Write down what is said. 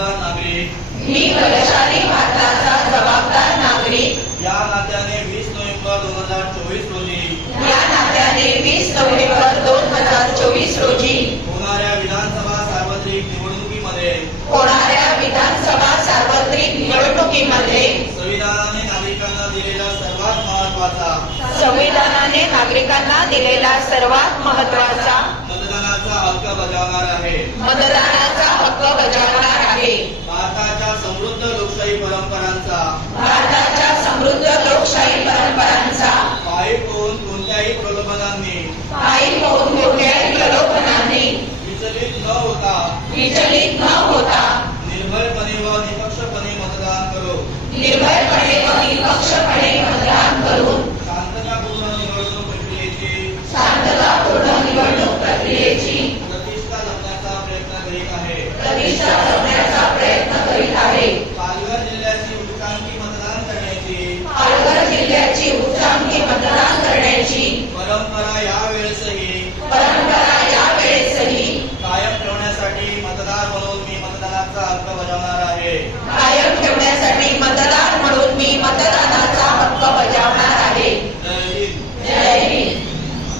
जबाबदार नागरिक, मी बलशाली भारताचा जबाबदार नागरिक या नात्याने 20 नोव्हेंबर 2024 रोजी या नात्याने 20 नोव्हेंबर 2024 रोजी होणाऱ्या विधानसभा सार्वत्रिक निवडणुकीमध्ये संविधानाने नागरिकांना दिलेला सर्वात महत्त्वाचा मतदानाचा हक्क बजावणार आहे. भारताच्या समृद्ध लोकशाही परंपरांचा पायी होऊन कोणत्याही प्रलोभनांनी विचलित न होता निर्भयपणे व निपक्षपणे मतदान करून शांततापूर्ण निवडणूक प्रक्रियेची प्रतिष्ठा जपण्याचा प्रयत्न करीत आहे. पालघर जिल्ह्याची उच्चांकी मतदान करण्याची परंपरा या